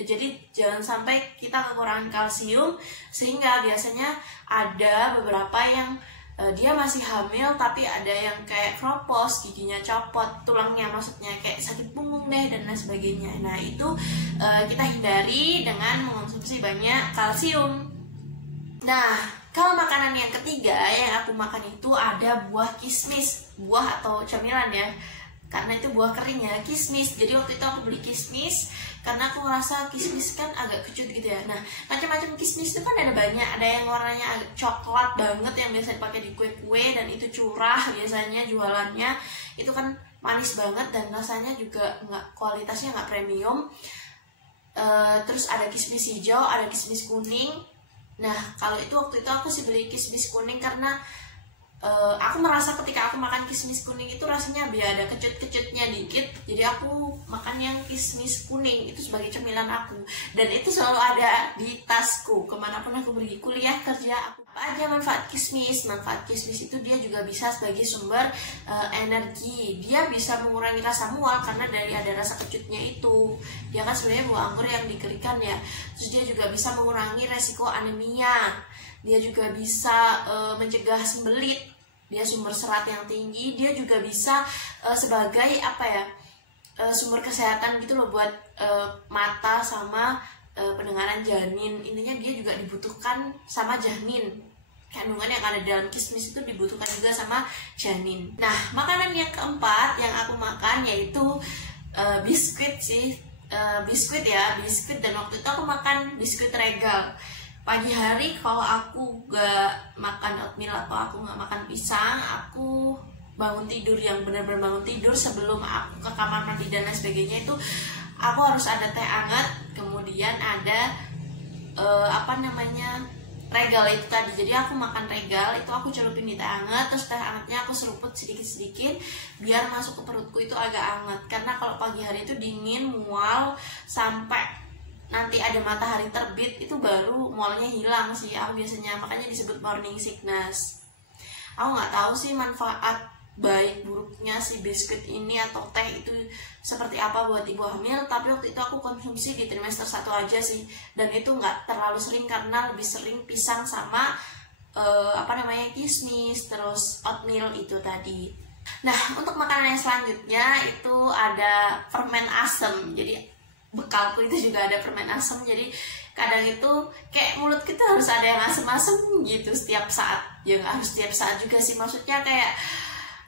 Jadi jangan sampai kita kekurangan kalsium, sehingga biasanya ada beberapa yang dia masih hamil tapi ada yang kayak kropos, giginya copot, tulangnya maksudnya kayak sakit punggung deh dan lain sebagainya. Nah itu kita hindari dengan mengonsumsi banyak kalsium. Nah kalau makanan yang ketiga yang aku makan itu ada buah kismis, buah atau camilan ya, karena itu buah kering ya, kismis. Jadi waktu itu aku beli kismis karena aku ngerasa kismis kan agak kecut gitu ya. Nah macam-macam kismis itu kan ada banyak, ada yang warnanya agak coklat banget yang biasa dipakai di kue-kue, dan itu curah biasanya jualannya, itu kan manis banget dan rasanya juga nggak, kualitasnya nggak premium. Terus ada kismis hijau, ada kismis kuning. Nah kalau itu waktu itu aku sih beli kismis kuning karena aku merasa ketika aku makan kismis kuning itu rasanya biar ada kecut-kecutnya dikit, jadi aku makan yang kismis kuning itu sebagai cemilan aku, dan itu selalu ada di tasku kemanapun aku pergi, kuliah, kerja. Apa aja manfaat kismis? Manfaat kismis itu dia juga bisa sebagai sumber energi. Dia bisa mengurangi rasa mual karena dari ada rasa kecutnya itu. Dia kan sebenarnya buah anggur yang dikeringkan ya. Terus dia juga bisa mengurangi resiko anemia. Dia juga bisa mencegah sembelit. Dia sumber serat yang tinggi. Dia juga bisa sebagai apa ya, sumber kesehatan gitu loh buat mata sama pendengaran janin. Intinya dia juga dibutuhkan sama janin. Kandungan yang ada dalam kismis itu dibutuhkan juga sama janin. Nah makanan yang keempat yang aku makan yaitu biskuit sih. Biskuit ya, biskuit. Dan waktu itu aku makan biskuit Regal. Pagi hari kalau aku gak makan oatmeal atau aku gak makan pisang, aku bangun tidur yang benar-benar bangun tidur sebelum aku ke kamar mandi dan lain sebagainya itu aku harus ada teh hangat, kemudian ada Regal itu tadi. Jadi aku makan Regal itu aku celupin di teh hangat, terus teh hangatnya aku seruput sedikit-sedikit biar masuk ke perutku itu agak hangat, karena kalau pagi hari itu dingin, mual, sampai nanti ada matahari terbit itu baru mualnya hilang sih aku biasanya, makanya disebut morning sickness. Aku nggak tahu sih manfaat baik buruknya si biskuit ini atau teh itu seperti apa buat ibu hamil, tapi waktu itu aku konsumsi di trimester 1 aja sih, dan itu nggak terlalu sering karena lebih sering pisang sama kismis, terus oatmeal itu tadi. Nah untuk makanan yang selanjutnya itu ada permen asem. Jadi bekalku itu juga ada permen asem, jadi kadang itu kayak mulut kita harus ada yang asem-asem gitu setiap saat. Ya nggak harus setiap saat juga sih, maksudnya kayak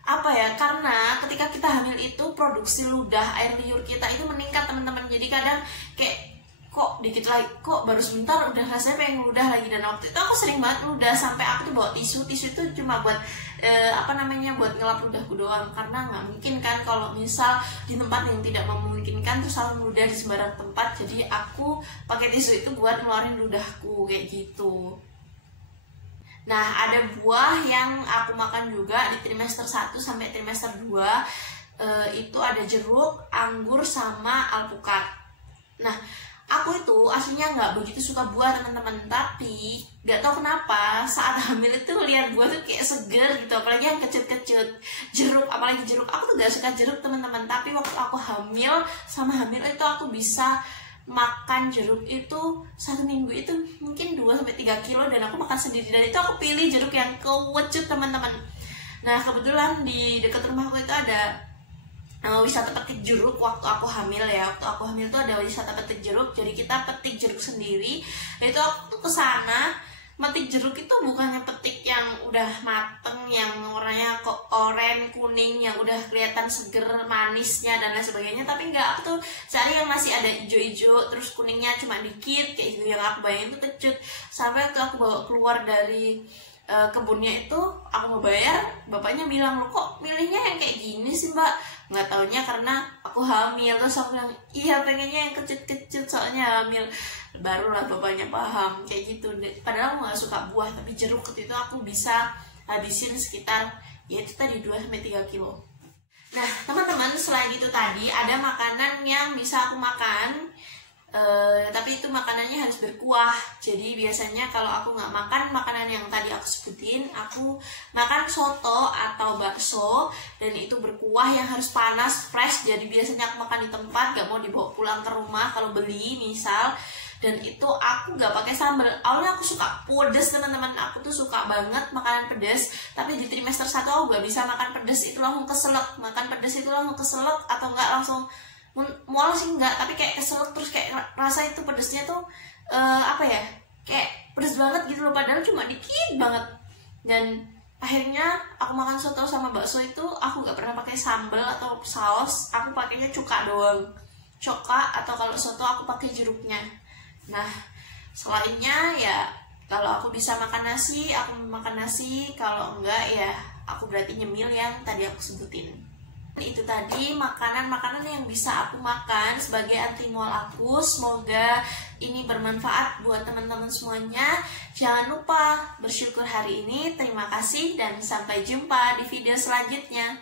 apa ya, karena ketika kita hamil itu produksi ludah, air liur kita itu meningkat teman-teman. Jadi kadang kayak kok dikit lagi, kok baru sebentar udah rasanya pengen ludah lagi. Dan waktu itu aku sering banget ludah sampai aku tuh bawa tisu itu cuma buat buat ngelap ludahku doang, karena nggak mungkin kan kalau misal di tempat yang tidak memungkinkan terus selalu ludah di sembarang tempat. Jadi aku pakai tisu itu buat ngeluarin ludahku kayak gitu. Nah ada buah yang aku makan juga di trimester 1 sampai trimester 2 itu ada jeruk, anggur, sama alpukat. Nah aku itu aslinya nggak begitu suka buah teman-teman, tapi nggak tahu kenapa saat hamil itu lihat buah tuh kayak seger gitu, apalagi yang kecut-kecut. Jeruk, apalagi jeruk, aku tuh gak suka jeruk teman-teman, tapi waktu aku hamil itu aku bisa makan jeruk itu 1 minggu itu mungkin 2-3 kilo, dan aku makan sendiri, dan itu aku pilih jeruk yang kewecut teman-teman. Nah kebetulan di dekat rumahku itu ada wisata petik jeruk waktu aku hamil ya. Waktu aku hamil tuh ada wisata petik jeruk, jadi kita petik jeruk sendiri. Itu aku tuh kesana metik jeruk itu bukannya petik yang udah mateng, yang warnanya kok oranye kuning, yang udah kelihatan seger manisnya dan lain sebagainya, tapi enggak, aku tuh cari yang masih ada hijau-hijau terus kuningnya cuma dikit kayak gitu, yang aku bayangin tuh kecut. Sampai waktu aku bawa keluar dari kebunnya itu, aku mau bayar, bapaknya bilang, "Lo kok milihnya yang kayak gini sih mbak?" Nggak taunya karena aku hamil. Terus aku bilang, "Iya pengennya yang kecut-kecut soalnya hamil." Barulah bapaknya paham kayak gitu. Padahal aku nggak suka buah, tapi jeruk itu aku bisa habisin sekitar ya itu tadi 2-3 kilo. Nah teman-teman, selain itu tadi ada makanan yang bisa aku makan Tapi itu makanannya harus berkuah. Jadi biasanya kalau aku nggak makan makanan yang tadi aku sebutin, aku makan soto atau bakso dan itu berkuah yang harus panas, fresh. Jadi biasanya aku makan di tempat, nggak mau dibawa pulang ke rumah kalau beli misal. Dan itu aku nggak pakai sambal. Awalnya aku suka pedes teman-teman, aku tuh suka banget makanan pedes. Tapi di trimester 1 aku nggak bisa makan pedes, itu langsung keselak. Makan pedes itu langsung keselak atau nggak langsung mual sih enggak, tapi kayak keselak terus kayak rasa itu pedesnya tuh apa ya, kayak pedes banget gitu loh, padahal cuma dikit banget. Dan akhirnya aku makan soto sama bakso itu aku nggak pernah pakai sambal atau saus, aku pakainya cuka doang, cuka, atau kalau soto aku pakai jeruknya. Nah selainnya ya kalau aku bisa makan nasi aku makan nasi, kalau enggak ya aku berarti nyemil yang tadi aku sebutin. Itu tadi makanan-makanan yang bisa aku makan sebagai anti mual aku. Semoga ini bermanfaat buat teman-teman semuanya. Jangan lupa bersyukur hari ini. Terima kasih dan sampai jumpa di video selanjutnya.